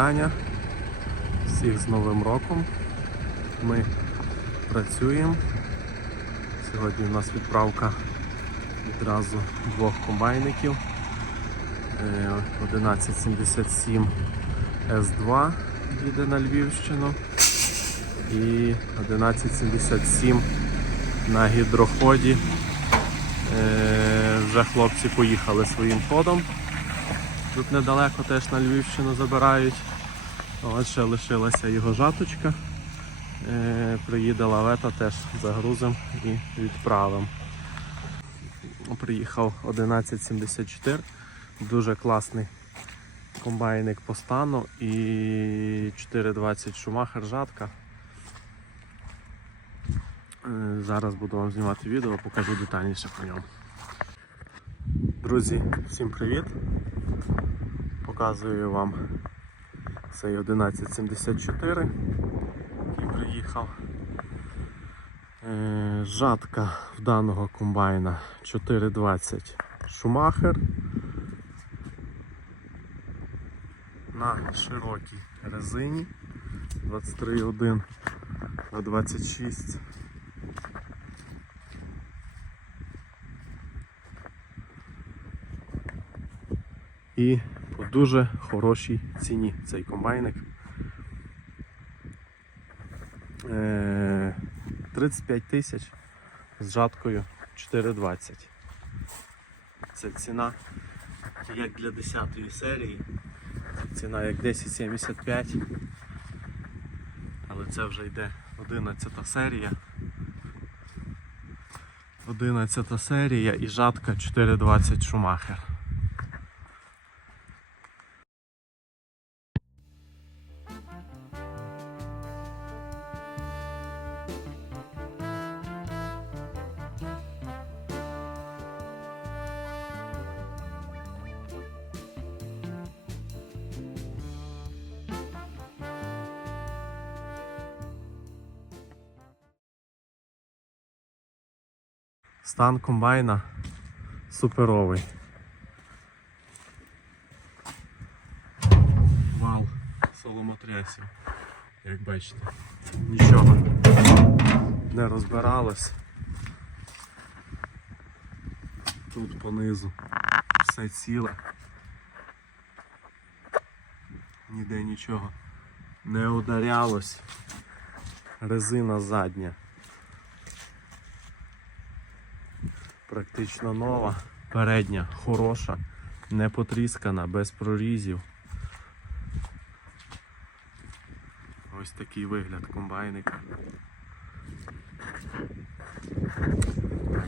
Вітання, всіх з Новим роком. Ми працюємо. Сьогодні у нас відправка відразу двох комбайників. Е, 1177 С2 їде на Львівщину і 1177 на гідроході. Е, Вже хлопці поїхали своїм ходом. Тут недалеко теж на Львівщину забирають. От ще лишилася його жаточка. Е, приїде лавета теж загрузимо і відправимо. Приїхав 1174. Дуже класний комбайник по стану і 420 шумахер жатка. Е, Зараз буду вам знімати відео, покажу детальніше про ньому. Друзі, всім привіт! Показую вам цей 1174, який приїхав. Е, Жатка в даного комбайна 420 Шумахер. На широкій резині 23,1 на 26. І по дуже хорошій ціні цей комбайник. Е, 35 тисяч з жаткою 4,20. Це ціна як для 10 серії. Ціна як 10,75. Але це вже йде 11 серія. 11 серія і жатка 4,20 шумахер. Стан комбайна суперовий. Вал соломотрясів, як бачите. Нічого не розбиралось. Тут понизу все ціле. Ніде нічого не ударялось. Резина задня. Практично нова, передня хороша, не потріскана, без прорізів. Ось такий вигляд комбайника.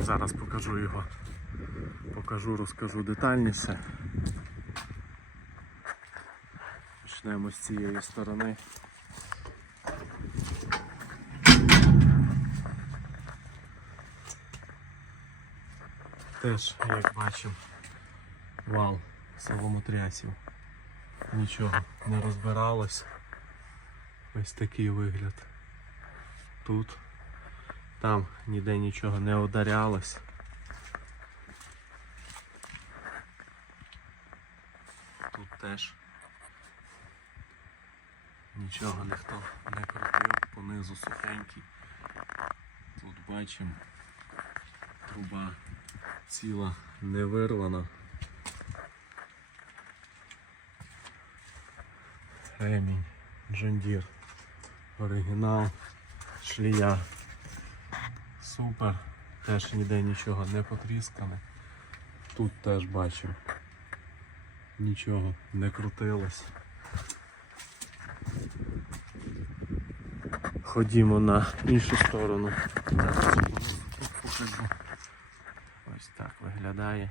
Зараз покажу його, покажу, розкажу детальніше. Почнемо з цієї сторони. Теж, як бачимо, вал соломотрясів. Нічого не розбиралось. Ось такий вигляд. Тут. Там ніде нічого не ударялось. Тут теж нічого ніхто не крутив, понизу сухенький. Тут бачимо труба ціла не вирвана. Ремінь, джондір, оригінал, шлія. Супер, теж ніде нічого не потріскане. Тут теж бачимо. Нічого не крутилось. Ходімо на іншу сторону. Зараз тут покажу. Ось так виглядає.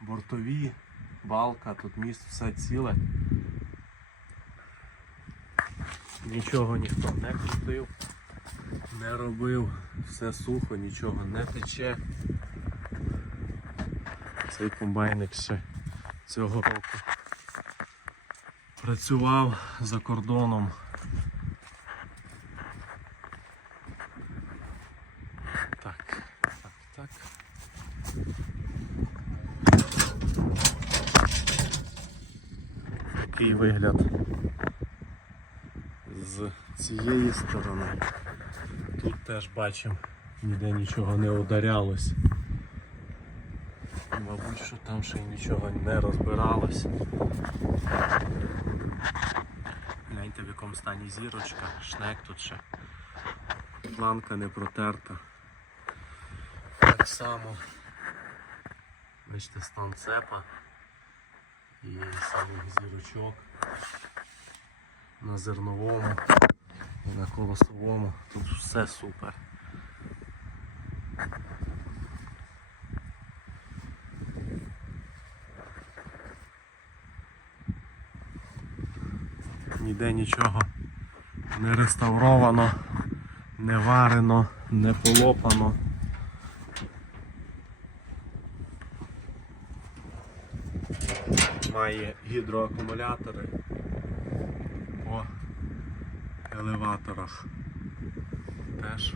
Бортові, балка, тут міст все ціле. Нічого ніхто не крутив, не робив, все сухо, нічого не тече. Цей комбайник ще цього року працював за кордоном. Так, так, так. такий вигляд з цієї сторони. Тут теж бачимо, ніде нічого не ударялось. Мабуть, що там ще й нічого не розбиралось. Гляньте в якому стані зірочка, шнек тут ще. Планка не протерта. Так само. Бачите, стан цепа і самих зірочок на зерновому і на колосовому. Тут все супер. Ніде нічого не реставровано, не варено, не полопано. Має гідроакумулятори по елеваторах. Теж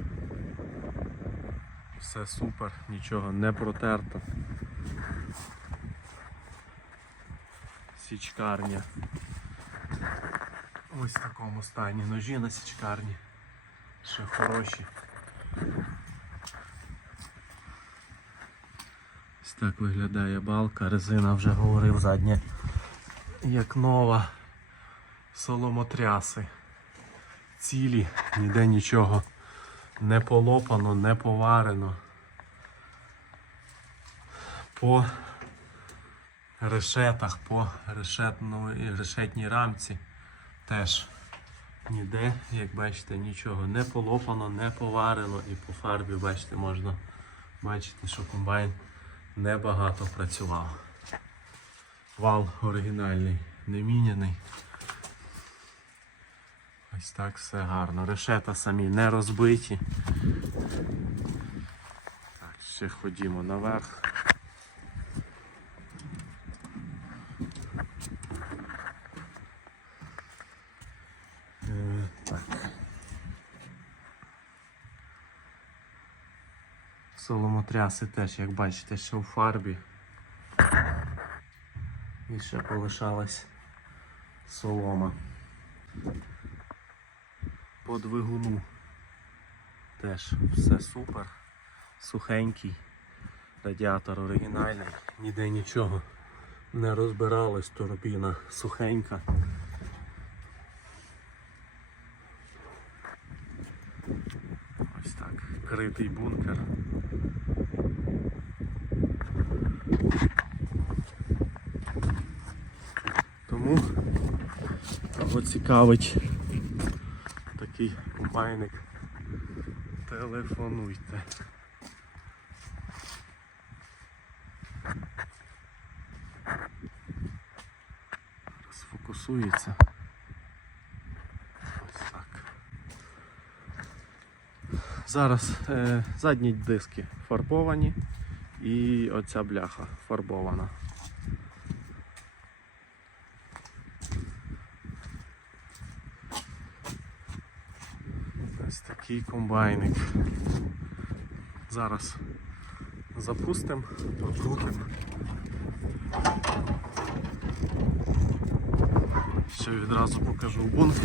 все супер, нічого не протерто. Січкарня. Ось в такому стані. Ножі на січкарні. Ще хороші. Так виглядає балка, резина вже говорив задня. Як нова. Соломотряси. Цілі, ніде нічого не полопано, не поварено. По решетах, по решетної, решетній рамці теж ніде, як бачите, нічого не полопано, не поварено і по фарбі, бачите, можна бачити, що комбайн небагато працював. Вал оригінальний, не міняний. Ось так все гарно. Решета самі не розбиті. Так, ще ходімо наверх. Соломотряси теж, як бачите, ще у фарбі. І ще полишалась солома. По двигуну теж все супер. Сухенький. Радіатор оригінальний, ніде нічого не розбиралось, турбіна сухенька. Ось так, критий бункер. Тому кого цікавить такий комбайник, телефонуйте. Розфокусується. Ось так. Зараз е, задні диски фарбовані і оця бляха фарбована. Ось такий комбайник. Зараз запустимо, прокрутимо. Ще відразу покажу. Ось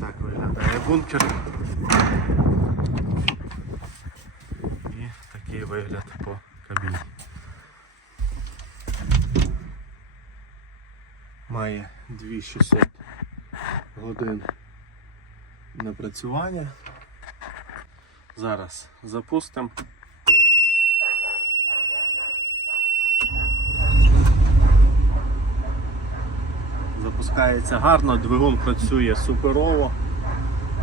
так виглядає бункер. І такий вигляд по кабіні. Має 2600 годин напрацювання. Зараз запустимо. Запускається гарно, двигун працює суперово.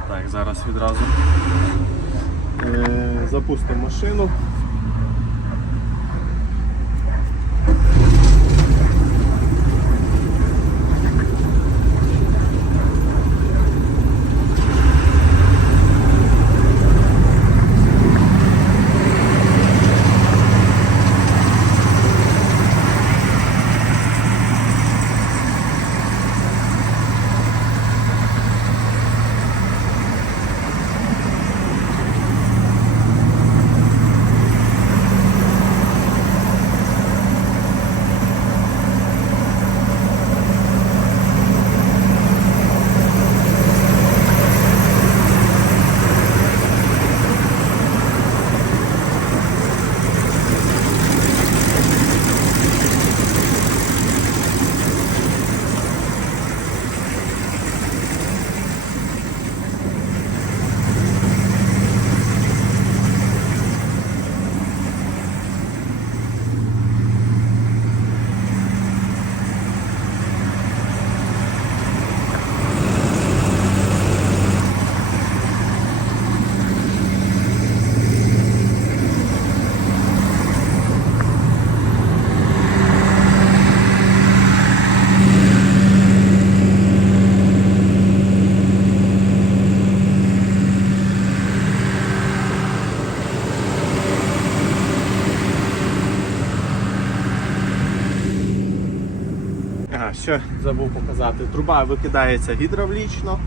Так, зараз відразу е, запустимо машину. Ще забув показати. Труба викидається гідравлічно.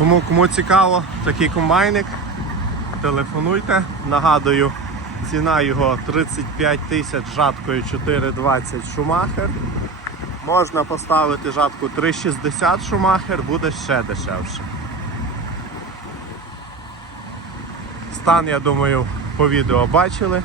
Тому кому цікаво такий комбайник, телефонуйте. Нагадую, ціна його 35 тисяч жаткою 4,20 шумахер. Можна поставити жатку 3,60 шумахер, буде ще дешевше. Стан, я думаю, по відео бачили.